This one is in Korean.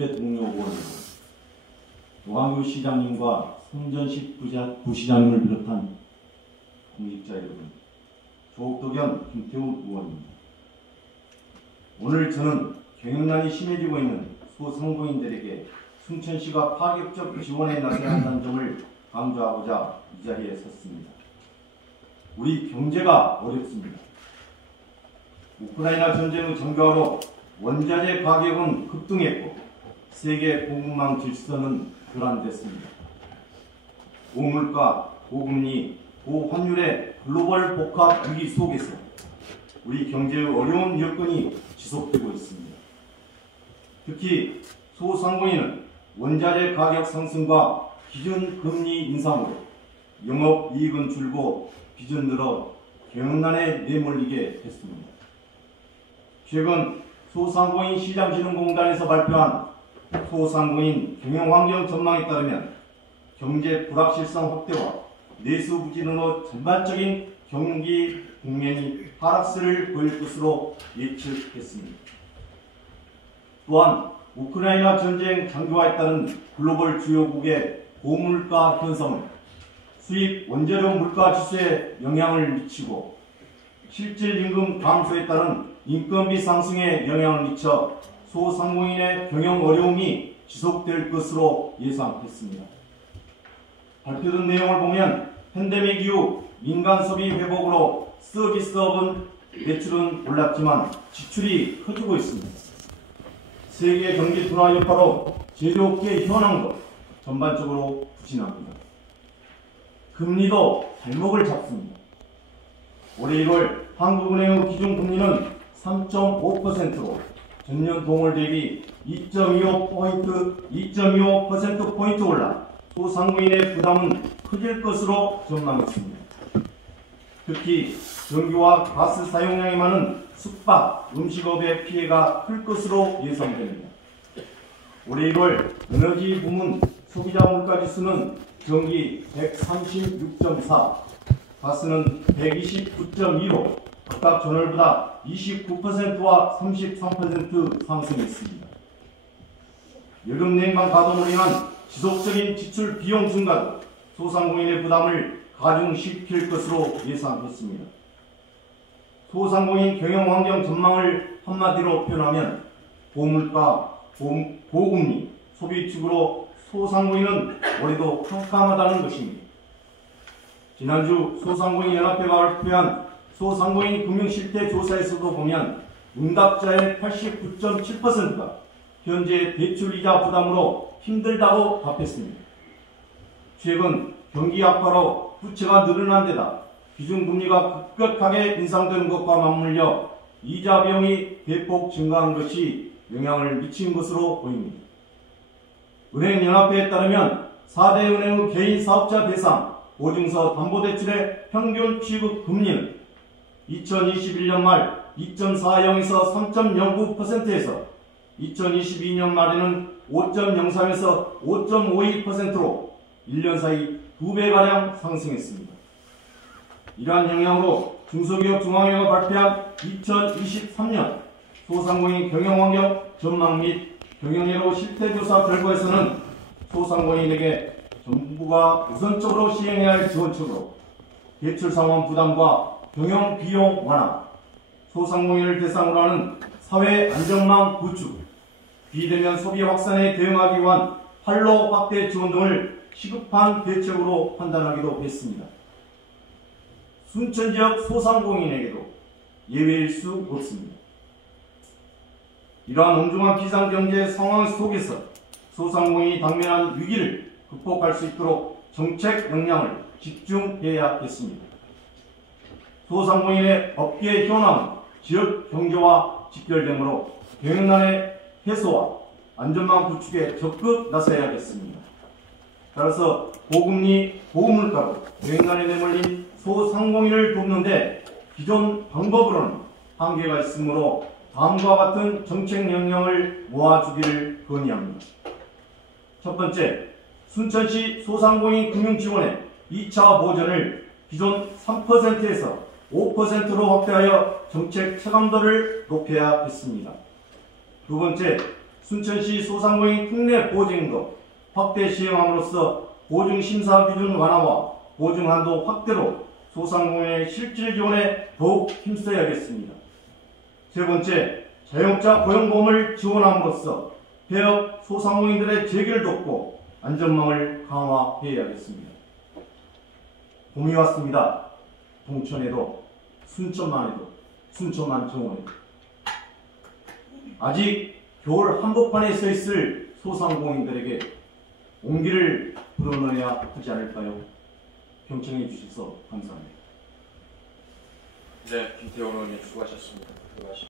김배 동료 의원님, 노광규 시장님과 성전식 부시장님을 비롯한 공직자 여러분, 조옥덕연 김태우 의원입니다. 오늘 저는 경영난이 심해지고 있는 소상공인들에게 순천시가 파격적 지원에 나서야 한다는 점을 강조하고자 이 자리에 섰습니다. 우리 경제가 어렵습니다. 우크라이나 전쟁의 전가로 원자재 가격은 급등했고 세계 공급망 질서는 불안됐습니다. 고물가, 고금리, 고환율의 글로벌 복합 위기 속에서 우리 경제의 어려운 여건이 지속되고 있습니다. 특히 소상공인은 원자재 가격 상승과 기준금리 인상으로 영업이익은 줄고 빚은 늘어 경영난에 내몰리게 했습니다. 최근 소상공인 시장진흥공단에서 발표한 소상공인 경영환경 전망에 따르면 경제 불확실성 확대와 내수 부진으로 전반적인 경기 국면이 하락세를 보일 것으로 예측했습니다. 또한 우크라이나 전쟁 장기화에 따른 글로벌 주요국의 고물가 현상은 수입 원재료 물가 지수에 영향을 미치고 실질 임금 감소에 따른 인건비 상승에 영향을 미쳐 소상공인의 경영 어려움이 지속될 것으로 예상했습니다. 발표된 내용을 보면 팬데믹 이후 민간 소비 회복으로 서비스업은 매출은 올랐지만 지출이 커지고 있습니다. 세계 경기 둔화 여파로 제조업계의 현황도 전반적으로 부진합니다. 금리도 발목을 잡습니다. 올해 1월 한국은행의 기준금리는 3.5%로 전년 동월 대비 2.25%포인트 올라 소상공인의 부담은 커질 것으로 전망했습니다. 특히 전기와 가스 사용량이 많은 숙박, 음식업의 피해가 클 것으로 예상됩니다. 올해 1월 에너지 부문 소비자 물가지수는 전기 136.4, 가스는 129.2로 각각 전월보다 29%와 33% 상승했습니다. 여름 냉방 가동으로 인한 지속적인 지출 비용 증가도 소상공인의 부담을 가중시킬 것으로 예상했습니다. 소상공인 경영 환경 전망을 한마디로 표현하면 고물가, 고금리, 소비 축으로 소상공인은 올해도 캄캄하다는 것입니다. 지난주 소상공인연합회가 발표한 소상공인 금융실태 조사에서도 보면 응답자의 89.7%가 현재 대출이자 부담으로 힘들다고 답했습니다. 최근 경기 악화로 부채가 늘어난 데다 기준금리가 급격하게 인상되는 것과 맞물려 이자 비용이 대폭 증가한 것이 영향을 미친 것으로 보입니다. 은행연합회에 따르면 4대 은행의 개인 사업자 대상 보증서 담보대출의 평균 취급 금리는 2021년 말 2.40에서 3.09%에서 2022년 말에는 5.03에서 5.52%로 1년 사이 2배가량 상승했습니다. 이러한 영향으로 중소기업 중앙회가 발표한 2023년 소상공인 경영환경 전망 및 경영예로 실태조사 결과에서는 소상공인에게 정부가 우선적으로 시행해야 할 지원책으로 대출 상환 부담과 경영 비용 완화, 소상공인을 대상으로 하는 사회 안전망 구축, 비대면 소비 확산에 대응하기 위한 판로 확대 지원 등을 시급한 대책으로 판단하기도 했습니다. 순천 지역 소상공인에게도 예외일 수 없습니다. 이러한 엄중한 비상경제 상황 속에서 소상공인이 당면한 위기를 극복할 수 있도록 정책 역량을 집중해야겠습니다. 소상공인의 업계 현황은 지역 경제와 직결되므로 경영난의 해소와 안전망 구축에 적극 나서야겠습니다. 따라서 고금리, 고물가로 경영난에 내몰린 소상공인을 돕는데 기존 방법으로는 한계가 있으므로 다음과 같은 정책 역량을 모아주기를 건의합니다. 첫 번째, 순천시 소상공인 금융지원의 2차 보전을 기존 3%에서 5%로 확대하여 정책 체감도를 높여야 했습니다. 두 번째, 순천시 소상공인 특례 보증도 확대 시행함으로써 보증 심사 기준 완화와 보증 한도 확대로 소상공인의 실질 지원에 더욱 힘써야겠습니다. 세 번째, 자영업자 고용보험을 지원함으로써 폐업 소상공인들의 재기를 돕고 안전망을 강화해야겠습니다. 봄이 왔습니다. 동천에도 순천만 해도 순천만 정원에도 아직 겨울 한복판에 서 있을 소상공인들에게 온기를 불어넣어야 하지 않을까요? 경청해 주셔서 감사합니다. 네, 김태원 의원님 수고하셨습니다. 들어가십시오.